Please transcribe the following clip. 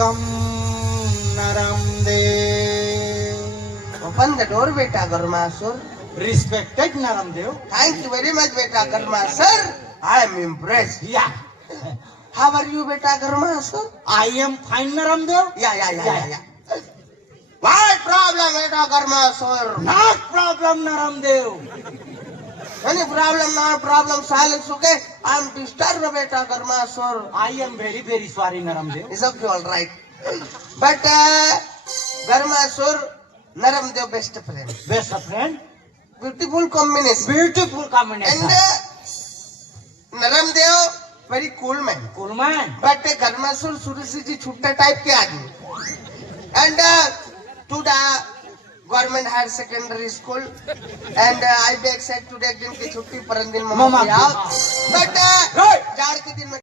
વેલકમ Naramdev. Open the door બેટા Garmasur. Respected Naramdev. Thank you very much બેટા Garmasur. I am impressed. Yeah how are you બેટા Garmasur? I am fine Naramdev. Yeah. What problem બેટા Garmasur? Not problem Naramdev. Any problem, no problem, silence, okay? I'm disturbed બેટા Garmasur. I am very very sorry Naramdev. It's okay, all right. But Garmasur, Naramdev best friend. Best friend. Beautiful combination. Beautiful And combination. Naramdev very cool man. કુલમાન. But Garmasur Surisi ji छुट्टा टाइप के आदमी. And to the government higher secondary school. And I be excited today दिन की छुट्टी पर दिन Mama. But